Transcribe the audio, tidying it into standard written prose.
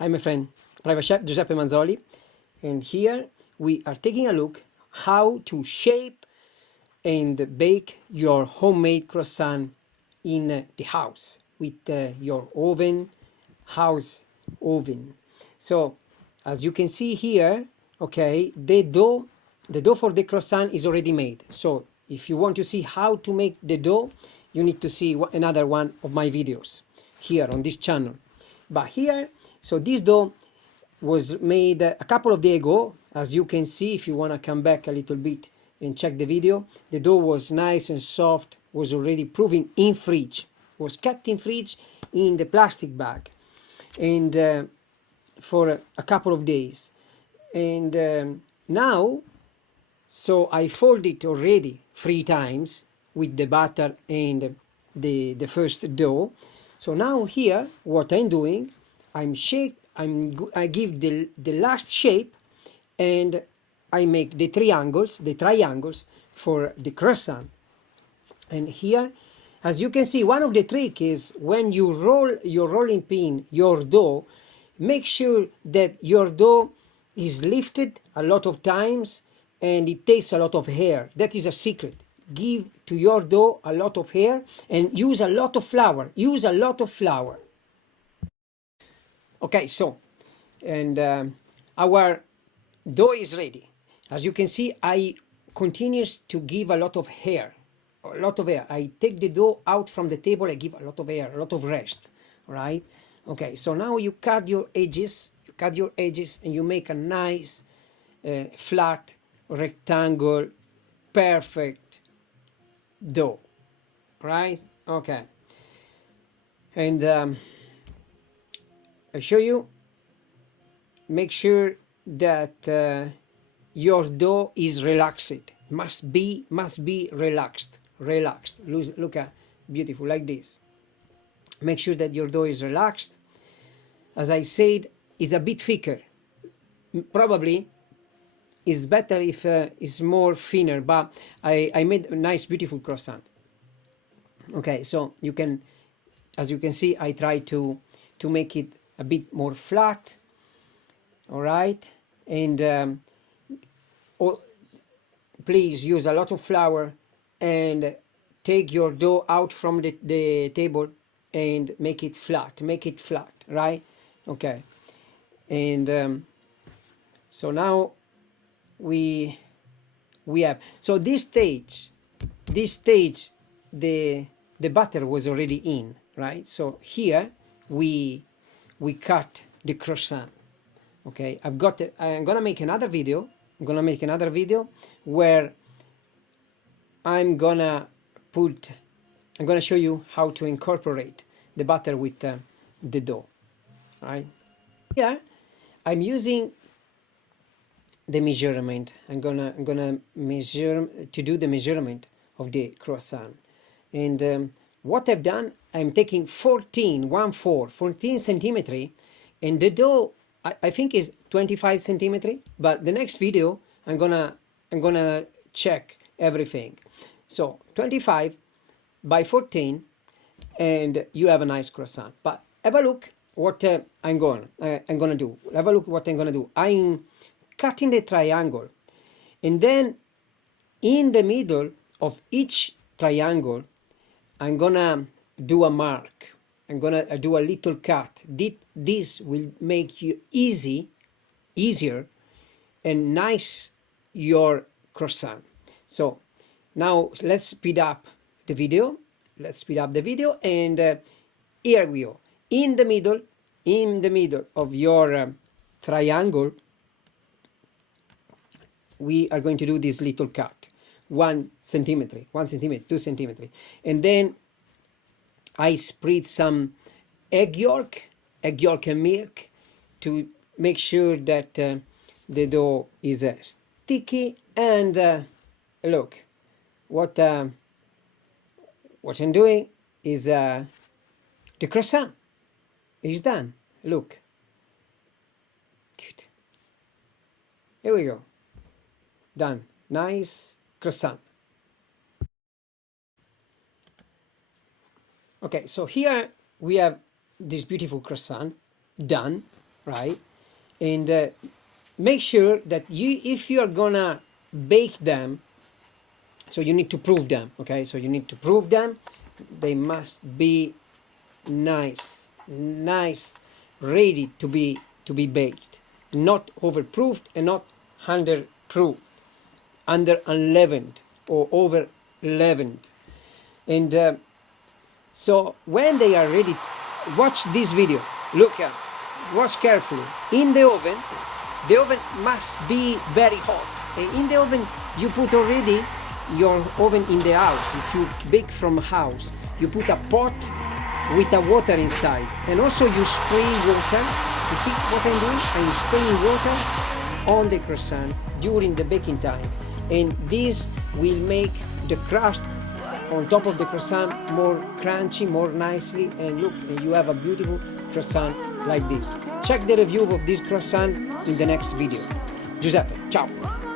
Hi my friend, Private Chef Giuseppe Manzoli, and here we are taking a look how to shape and bake your homemade croissant in the house with your house oven. So as you can see here, okay, the dough for the croissant is already made. So if you want to see how to make the dough, you need to see another one of my videos here on this channel. But here, so this dough was made a couple of days ago. As you can see, if you want to come back a little bit and check the video, the dough was nice and soft, was already proven in fridge, was kept in fridge in the plastic bag, and for a couple of days. And now, so I fold it already 3 times with the butter and the first dough. So now here, what I'm doing, I give the last shape, and I make the triangles for the croissant. And here, as you can see, one of the trick is when you roll your rolling pin, your dough, make sure that your dough is lifted a lot of times and it takes a lot of air. That is a secret. Give to your dough a lot of air and use a lot of flour. Use a lot of flour. Okay, so, and our dough is ready. As you can see, I continues to give a lot of air. I take the dough out from the table, I give a lot of air, a lot of rest, right? Okay, so now you cut your edges, and you make a nice flat rectangle, perfect dough, right? Okay, and I show you, make sure that your dough is relaxed, must be relaxed. Look at beautiful like this. Make sure that your dough is relaxed. As I said, is a bit thicker. Probably is better if it's more thinner, but I made a nice beautiful croissant. Okay, so you can, as you can see, I try to make it a bit more flat. All right, and please use a lot of flour and take your dough out from the table and make it flat, right? Okay, and so now we have, so this stage the butter was already in, right? So here we cut the croissant. Okay, I'm gonna make another video. Where I'm gonna show you how to incorporate the butter with the dough. Right here, I'm using the measurement. I'm gonna measure to do the measurement of the croissant, and what I've done, I'm taking 14 centimeters, and the dough I think is 25 centimeters, but the next video I'm gonna check everything. So 25 by 14, and you have a nice croissant. But have a look what I'm gonna do. Have a look what I'm gonna do. I'm cutting the triangle, and then in the middle of each triangle I'm gonna do a mark. I'm gonna do a little cut. This will make you easier and nice your croissant. So now let's speed up the video. And here we go. In the middle of your triangle, we are going to do this little cut, 1 centimeter, 2 centimeters, and then I spread some egg yolk and milk to make sure that the dough is sticky. And look, what I'm doing is the croissant is done. Look, good. Here we go, done. Nice croissant. Okay, so here we have this beautiful croissant done, right? And make sure that if you are gonna bake them, so you need to prove them, okay? So you need to prove them. They must be nice, ready to be baked, not overproofed and not underproofed, under unleavened or over leavened. And so when they are ready, watch this video. Look at, watch carefully. In the oven must be very hot. And in the oven, you put already your oven in the house. If you bake from a house, you put a pot with a water inside, and also you spray water. You see what I'm doing? I'm spraying water on the croissant during the baking time, and this will make the crust on top of the croissant more crunchy, more nicely, and look, you have a beautiful croissant like this. Check the review of this croissant in the next video. Giuseppe, ciao!